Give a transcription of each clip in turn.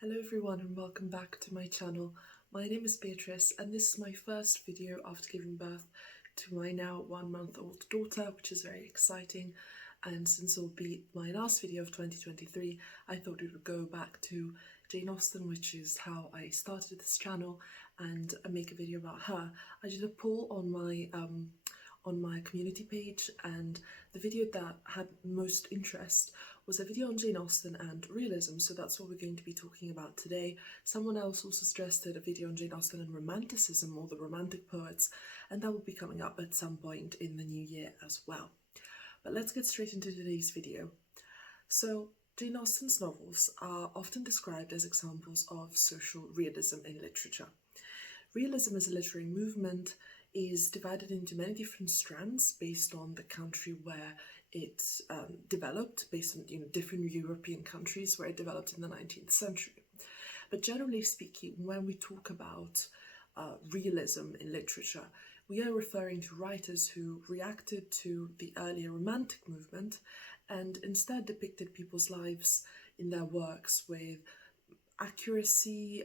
Hello everyone and welcome back to my channel. My name is Beatrice and this is my first video after giving birth to my now 1-month-old daughter, which is very exciting. And since it will be my last video of 2023, I thought we would go back to Jane Austen, which is how I started this channel, and make a video about her. I did a poll on my community page, and the video that had most interest was a video on Jane Austen and realism, so that's what we're going to be talking about today. Someone else also suggested a video on Jane Austen and romanticism, or the romantic poets, and that will be coming up at some point in the new year as well. But let's get straight into today's video. So, Jane Austen's novels are often described as examples of social realism in literature. Realism as a literary movement is divided into many different strands based on the country where it developed, based on different European countries where it developed in the 19th century. But generally speaking, when we talk about realism in literature, we are referring to writers who reacted to the earlier romantic movement and instead depicted people's lives in their works with accuracy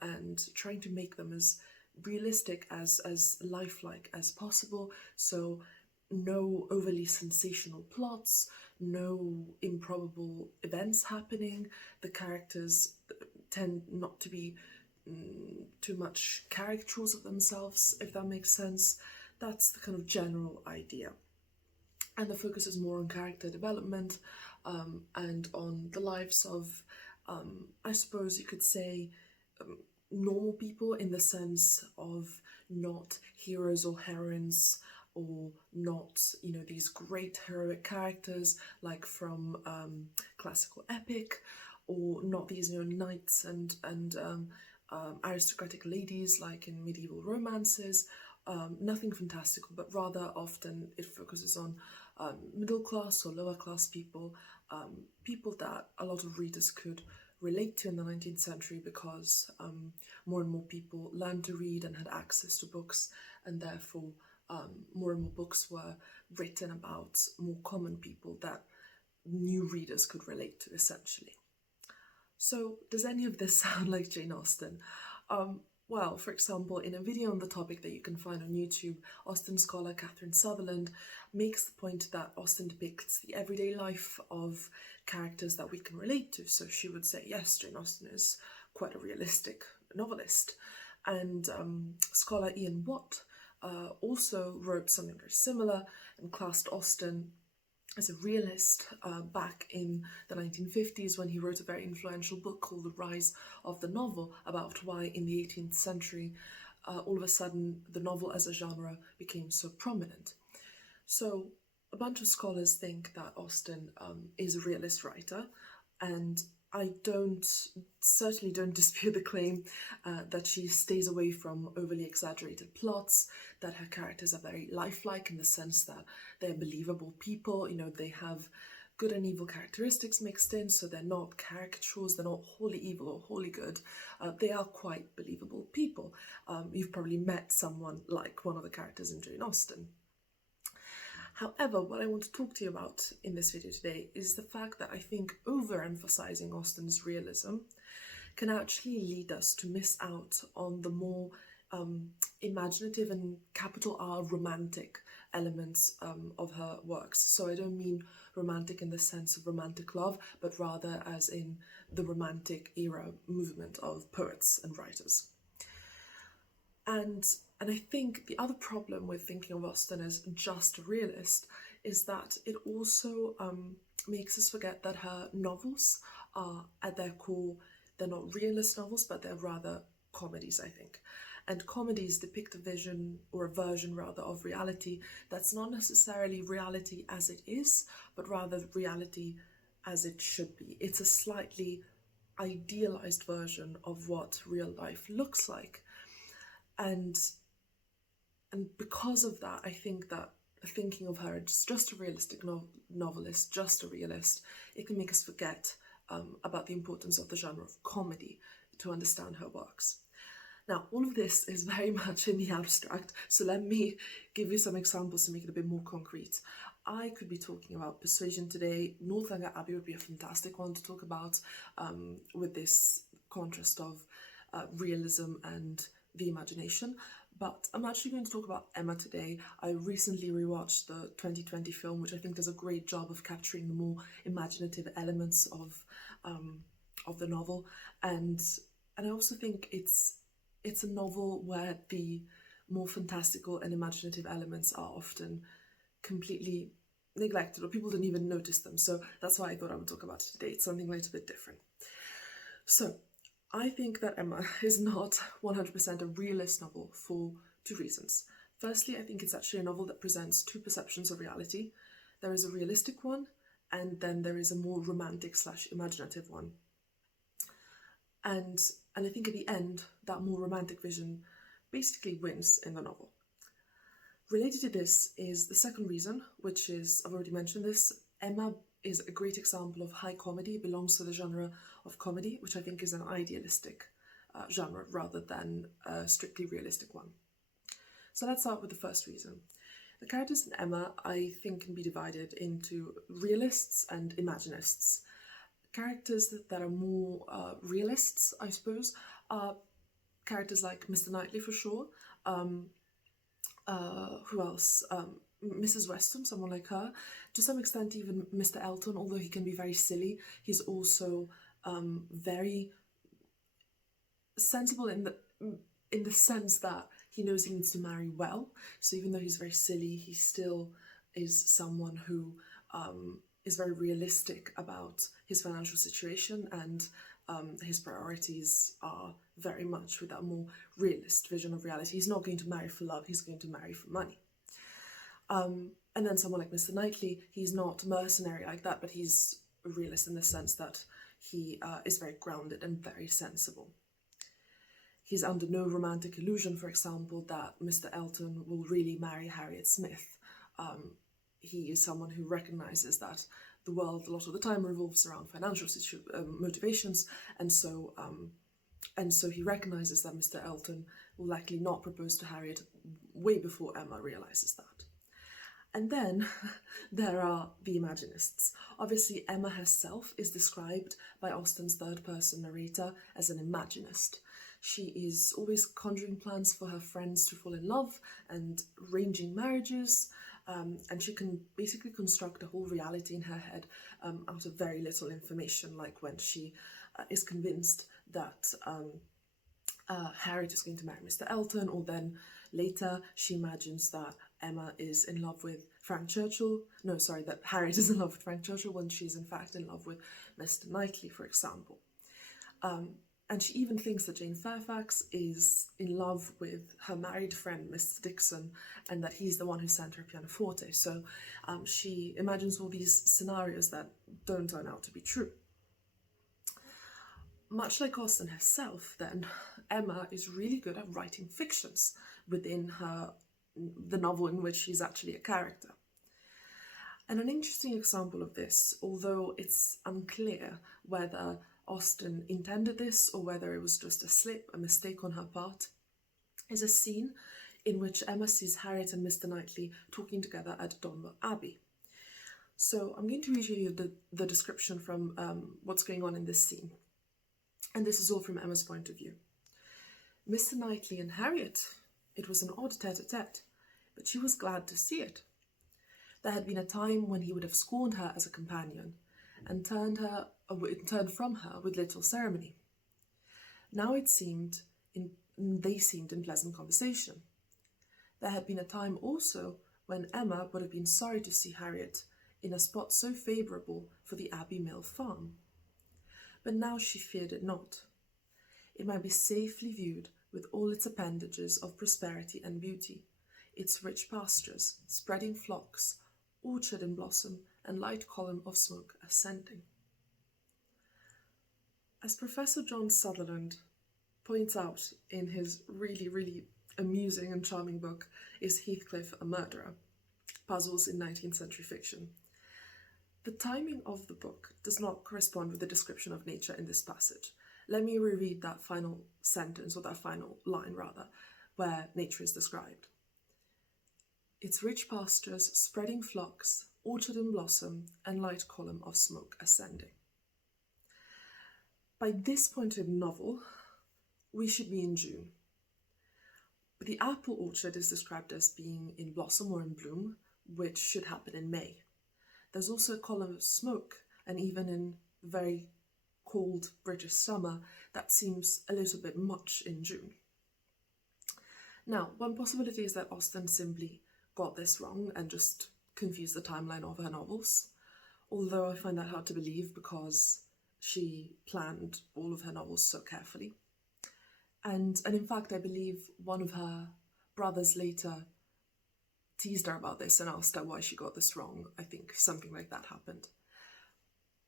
and trying to make them as realistic, as lifelike as possible. So no overly sensational plots, no improbable events happening. The characters tend not to be too much caricatures of themselves, if that makes sense. That's the kind of general idea. And the focus is more on character development and on the lives of, I suppose you could say, normal people, in the sense of not heroes or heroines, or not, these great heroic characters like from classical epic, or not these, knights and aristocratic ladies like in medieval romances. Nothing fantastical, but rather often it focuses on middle class or lower class people, people that a lot of readers could relate to in the 19th century, because more and more people learned to read and had access to books, and therefore more and more books were written about more common people that new readers could relate to, essentially. So does any of this sound like Jane Austen? Well, for example, in a video on the topic that you can find on YouTube, Austen scholar Sutherland makes the point that Austen depicts the everyday life of characters that we can relate to. So she would say, yes, Jane Austen is quite a realistic novelist. And scholar Ian Watt also wrote something very similar and classed Austen as a realist back in the 1950s, when he wrote a very influential book called The Rise of the Novel, about why in the 18th century all of a sudden the novel as a genre became so prominent. So a bunch of scholars think that Austen is a realist writer, and I certainly don't dispute the claim that she stays away from overly exaggerated plots, that her characters are very lifelike in the sense that they're believable people. They have good and evil characteristics mixed in, so they're not caricatures, they're not wholly evil or wholly good. They are quite believable people. You've probably met someone like one of the characters in Jane Austen. However, what I want to talk to you about in this video today is the fact that I think overemphasizing Austen's realism can actually lead us to miss out on the more imaginative and capital R romantic elements of her works. So I don't mean romantic in the sense of romantic love, but rather as in the romantic era movement of poets and writers. And I think the other problem with thinking of Austen as just a realist is that it also makes us forget that her novels are, at their core, they're not realist novels, but they're rather comedies, I think. And comedies depict a vision, or a version rather, of reality that's not necessarily reality as it is, but rather reality as it should be. It's a slightly idealized version of what real life looks like. And because of that, I think that thinking of her as just a realistic novelist, just a realist, it can make us forget about the importance of the genre of comedy to understand her works. Now, all of this is very much in the abstract, so let me give you some examples to make it a bit more concrete. I could be talking about persuasion today. Northanger Abbey would be a fantastic one to talk about, with this contrast of realism and the imagination. But I'm actually going to talk about Emma today. I recently rewatched the 2020 film, which I think does a great job of capturing the more imaginative elements of the novel, and I also think it's a novel where the more fantastical and imaginative elements are often completely neglected, or people didn't even notice them. So that's why I thought I would talk about it today. It's something a little bit different. So I think that Emma is not 100% a realist novel for two reasons. Firstly, I think it's actually a novel that presents two perceptions of reality. There is a realistic one, and then there is a more romantic / imaginative one. And I think at the end, that more romantic vision basically wins in the novel. Related to this is the second reason, which is, I've already mentioned this, Emma is a great example of high comedy, belongs to the genre of comedy, which I think is an idealistic genre rather than a strictly realistic one. So let's start with the first reason. The characters in Emma, I think, can be divided into realists and imaginists. Characters that are more realists, I suppose, are characters like Mr. Knightley for sure. Who else? Mrs. Weston, someone like her. To some extent, even Mr. Elton, although he can be very silly, he's also very sensible in the sense that he knows he needs to marry well. So even though he's very silly, he still is someone who is very realistic about his financial situation, and his priorities are very much with that more realist vision of reality. He's not going to marry for love, he's going to marry for money. And then someone like Mr. Knightley, he's not mercenary like that, but he's a realist in the sense that he is very grounded and very sensible. He's under no romantic illusion, for example, that Mr. Elton will really marry Harriet Smith. He is someone who recognises that the world a lot of the time revolves around financial motivations, and so he recognises that Mr. Elton will likely not propose to Harriet way before Emma realises that. And then there are the imaginists. Obviously, Emma herself is described by Austen's third-person narrator as an imaginist. She is always conjuring plans for her friends to fall in love and arranging marriages, and she can basically construct a whole reality in her head out of very little information, like when she is convinced that Harriet is going to marry Mr. Elton, or then later she imagines that Emma is in love with Frank Churchill. No, sorry, that Harriet is in love with Frank Churchill when she's in fact in love with Mr. Knightley, for example. And she even thinks that Jane Fairfax is in love with her married friend, Mr. Dixon, and that he's the one who sent her pianoforte. So she imagines all these scenarios that don't turn out to be true. Much like Austen herself, then, Emma is really good at writing fictions within the novel in which she's actually a character. And an interesting example of this, although it's unclear whether Austen intended this or whether it was just a slip, a mistake on her part, is a scene in which Emma sees Harriet and Mr. Knightley talking together at Donwell Abbey. So I'm going to read you the description from what's going on in this scene. And this is all from Emma's point of view. Mr. Knightley and Harriet, it was an odd tete-a-tete, but she was glad to see it. There had been a time when he would have scorned her as a companion, and turned from her with little ceremony. Now they seemed in pleasant conversation. There had been a time also when Emma would have been sorry to see Harriet in a spot so favourable for the Abbey Mill farm. But now she feared it not. It might be safely viewed with all its appendages of prosperity and beauty, its rich pastures, spreading flocks, orchard in blossom, and light column of smoke ascending. As Professor John Sutherland points out in his really, really amusing and charming book, Is Heathcliff a Murderer? Puzzles in 19th-century Fiction, the timing of the book does not correspond with the description of nature in this passage. Let me reread that final sentence, or that final line rather, where nature is described. Its rich pastures, spreading flocks, orchard in blossom, and light column of smoke ascending. By this point in the novel, we should be in June. But the apple orchard is described as being in blossom or in bloom, which should happen in May. There's also a column of smoke, and even in very cold British summer, that seems a little bit much in June. Now, one possibility is that Austen simply got this wrong and just confused the timeline of her novels, although I find that hard to believe because she planned all of her novels so carefully. And in fact, I believe one of her brothers later teased her about this and asked her why she got this wrong. I think something like that happened.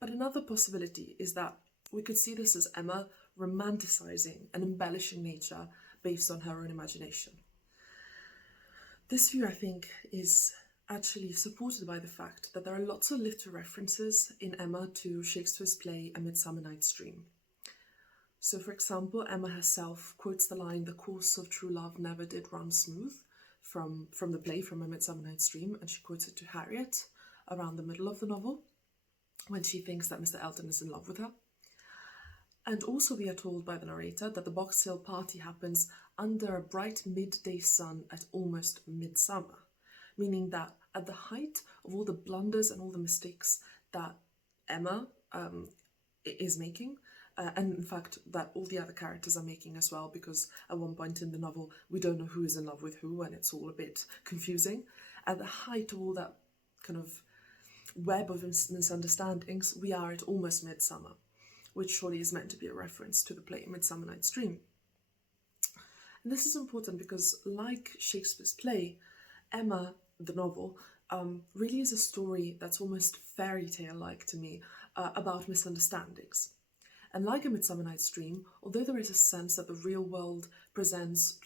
But another possibility is that we could see this as Emma romanticizing and embellishing nature based on her own imagination. This view, I think, is actually supported by the fact that there are lots of literal references in Emma to Shakespeare's play A Midsummer Night's Dream. So, for example, Emma herself quotes the line, "The course of true love never did run smooth," from the play, from A Midsummer Night's Dream, and she quotes it to Harriet around the middle of the novel, when she thinks that Mr. Elton is in love with her. And also we are told by the narrator that the Box Hill party happens under a bright midday sun at almost midsummer, meaning that at the height of all the blunders and all the mistakes that Emma is making, and in fact that all the other characters are making as well, because at one point in the novel we don't know who is in love with who and it's all a bit confusing. At the height of all that kind of web of misunderstandings, we are at almost midsummer, which surely is meant to be a reference to the play Midsummer Night's Dream. And this is important because, like Shakespeare's play, Emma, the novel, really is a story that's almost fairy tale-like to me, about misunderstandings. And like A Midsummer Night's Dream, although there is a sense that the real world presents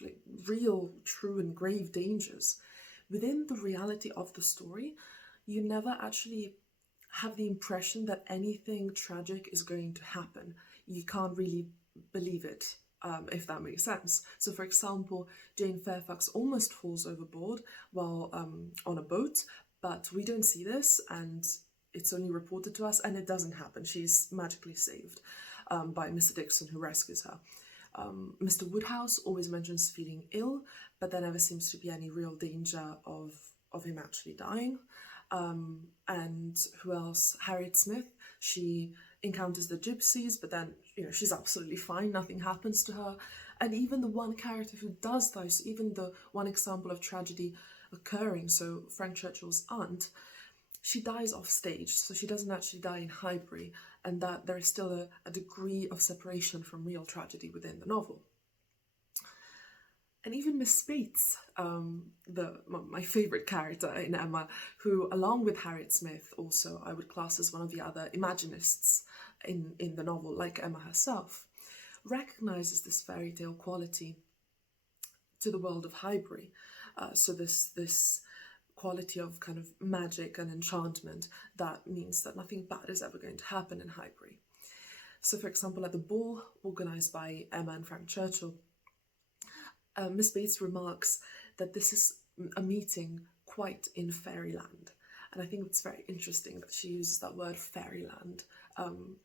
real, true and grave dangers, within the reality of the story, you never actually have the impression that anything tragic is going to happen. You can't really believe it, if that makes sense. So, for example, Jane Fairfax almost falls overboard while on a boat, but we don't see this, and it's only reported to us, and it doesn't happen. She's magically saved by Mr. Dixon, who rescues her. Mr. Woodhouse always mentions feeling ill, but there never seems to be any real danger of him actually dying. And who else? Harriet Smith. She encounters the gypsies, but then, she's absolutely fine. Nothing happens to her. And even the one character who does die, so even the one example of tragedy occurring, so Frank Churchill's aunt, she dies off stage, so she doesn't actually die in Highbury, and that there is still a degree of separation from real tragedy within the novel. And even Miss Bates, my favourite character in Emma, who, along with Harriet Smith, also I would class as one of the other Imaginists in the novel, like Emma herself, recognises this fairy tale quality to the world of Highbury. So this quality of kind of magic and enchantment that means that nothing bad is ever going to happen in Highbury. So, for example, at the ball organised by Emma and Frank Churchill, Miss Bates remarks that this is a meeting quite in fairyland. And I think it's very interesting that she uses that word fairyland.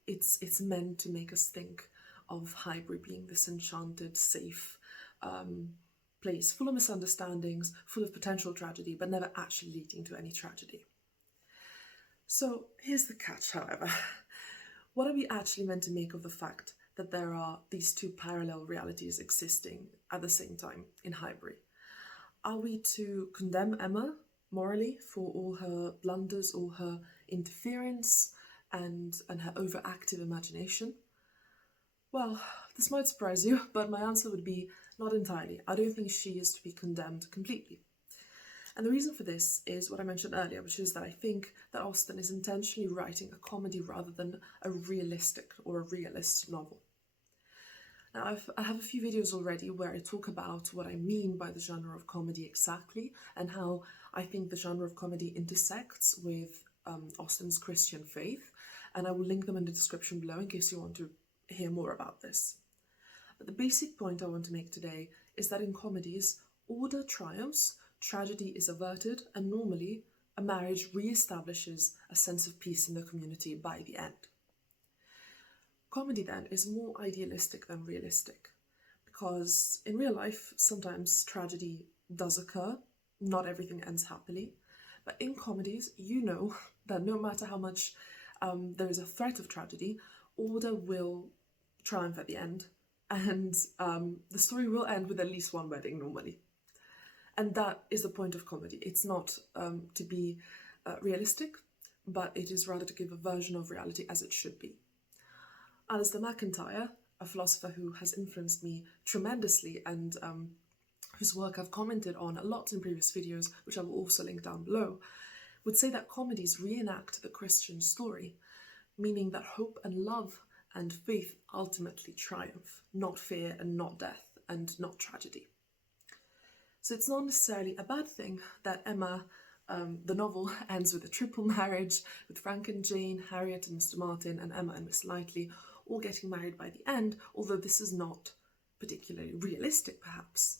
It's meant to make us think of Highbury being this enchanted, safe place, full of misunderstandings, full of potential tragedy, but never actually leading to any tragedy. So here's the catch, however. What are we actually meant to make of the fact that there are these two parallel realities existing at the same time in Highbury? Are we to condemn Emma morally for all her blunders, all her interference, and her overactive imagination? Well, this might surprise you, but my answer would be not entirely. I don't think she is to be condemned completely. And the reason for this is what I mentioned earlier, which is that I think that Austen is intentionally writing a comedy rather than a realistic or a realist novel. Now, I have a few videos already where I talk about what I mean by the genre of comedy exactly, and how I think the genre of comedy intersects with Austen's Christian faith, and I will link them in the description below in case you want to hear more about this. But the basic point I want to make today is that in comedies, order triumphs, tragedy is averted, and normally a marriage re-establishes a sense of peace in the community by the end. Comedy then is more idealistic than realistic, because in real life sometimes tragedy does occur, not everything ends happily, but in comedies you know that no matter how much there is a threat of tragedy, order will triumph at the end, and the story will end with at least one wedding normally. And that is the point of comedy. It's not to be realistic, but it is rather to give a version of reality as it should be. Alasdair Macintyre, a philosopher who has influenced me tremendously and whose work I've commented on a lot in previous videos, which I will also link down below, would say that comedies reenact the Christian story, meaning that hope and love and faith ultimately triumph, not fear and not death and not tragedy. So it's not necessarily a bad thing that Emma, the novel, ends with a triple marriage, with Frank and Jane, Harriet and Mr. Martin, and Emma and Miss Knightley all getting married by the end, although this is not particularly realistic perhaps.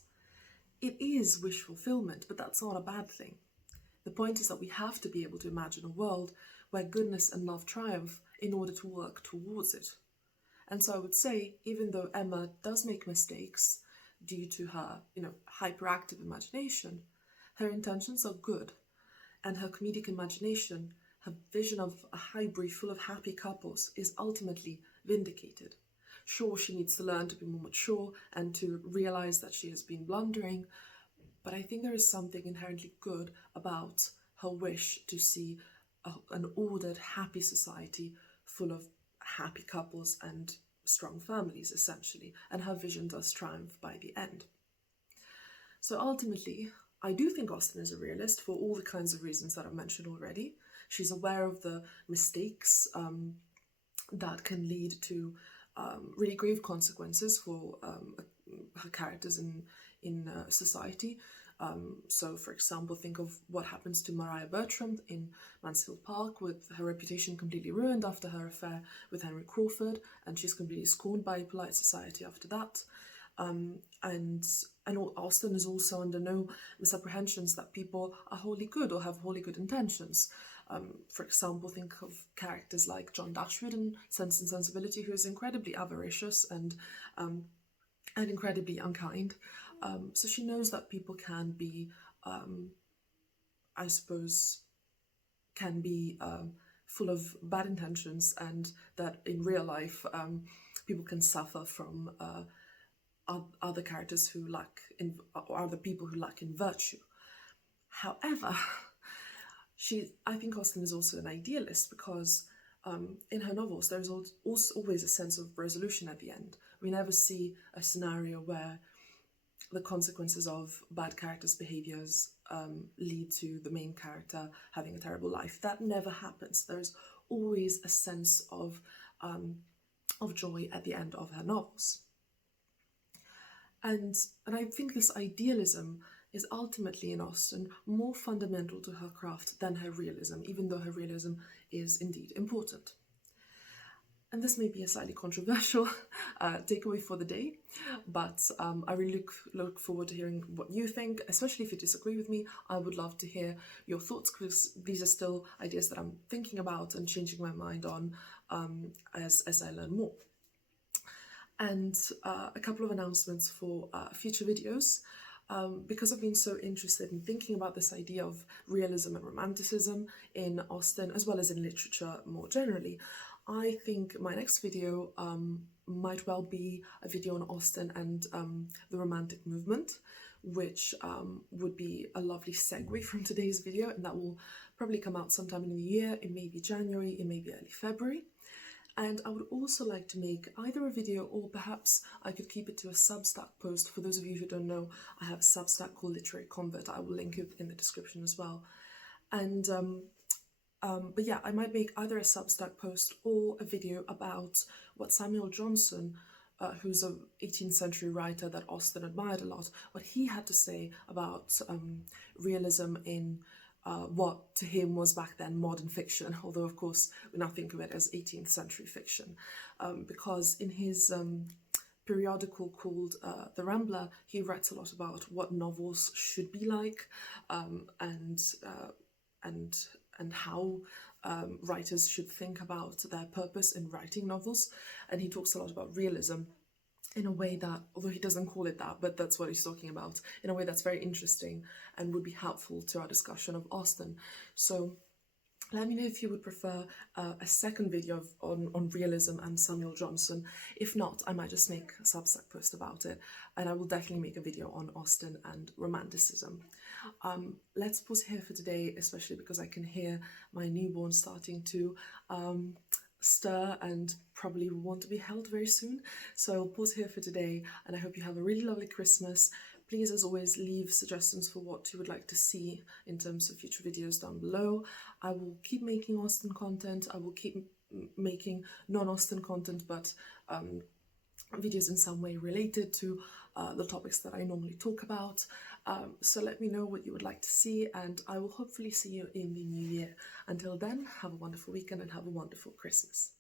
It is wish fulfillment, but that's not a bad thing. The point is that we have to be able to imagine a world where goodness and love triumph in order to work towards it. And so I would say, even though Emma does make mistakes due to her, hyperactive imagination, her intentions are good, and her comedic imagination, her vision of a hybrid full of happy couples is ultimately vindicated. Sure, she needs to learn to be more mature and to realize that she has been blundering, but I think there is something inherently good about her wish to see an ordered, happy society full of happy couples and strong families, essentially, and her vision does triumph by the end. So ultimately, I do think Austen is a realist for all the kinds of reasons that I've mentioned already. She's aware of the mistakes that can lead to really grave consequences for her characters in society. So, for example, think of what happens to Maria Bertram in Mansfield Park, with her reputation completely ruined after her affair with Henry Crawford, and she's completely scorned by polite society after that. And Austen is also under no misapprehensions that people are wholly good or have wholly good intentions. For example, think of characters like John Dashwood in Sense and Sensibility, who is incredibly avaricious and incredibly unkind. So she knows that people can be, full of bad intentions, and that in real life people can suffer from other characters who lack or other people who lack in virtue. However, I think Austen is also an idealist, because in her novels there's also always a sense of resolution at the end. We never see a scenario where the consequences of bad characters' behaviours lead to the main character having a terrible life. That never happens. There's always a sense of joy at the end of her novels. And I think this idealism is ultimately in Austen more fundamental to her craft than her realism, even though her realism is indeed important. And this may be a slightly controversial takeaway for the day, but I really look forward to hearing what you think, especially if you disagree with me. I would love to hear your thoughts, because these are still ideas that I'm thinking about and changing my mind on as I learn more. And a couple of announcements for future videos. Because I've been so interested in thinking about this idea of realism and romanticism in Austen, as well as in literature more generally, I think my next video might well be a video on Austen and the Romantic movement, which would be a lovely segue from today's video, and that will probably come out sometime in the year. It may be January, it may be early February. And I would also like to make either a video, or perhaps I could keep it to a Substack post. For those of you who don't know, I have a Substack called Literary Convert. I will link it in the description as well. And but yeah, I might make either a Substack post or a video about what Samuel Johnson, who's an 18th century writer that Austen admired a lot, what he had to say about realism in what to him was back then modern fiction, although of course we now think of it as 18th century fiction, because in his periodical called The Rambler, he writes a lot about what novels should be like, and and how writers should think about their purpose in writing novels. And he talks a lot about realism in a way that, although he doesn't call it that, but that's what he's talking about, in a way that's very interesting and would be helpful to our discussion of Austen. So let me know if you would prefer a second video on realism and Samuel Johnson. If not, I might just make a Substack post about it, and I will definitely make a video on Austen and Romanticism. Let's pause here for today, especially because I can hear my newborn starting to stir and probably want to be held very soon. So I'll pause here for today, and I hope you have a really lovely Christmas. Please, as always, leave suggestions for what you would like to see in terms of future videos down below. I will keep making Austen content. I will keep making non-Austen content, but videos in some way related to the topics that I normally talk about. So let me know what you would like to see, and I will hopefully see you in the new year. Until then, have a wonderful weekend and have a wonderful Christmas.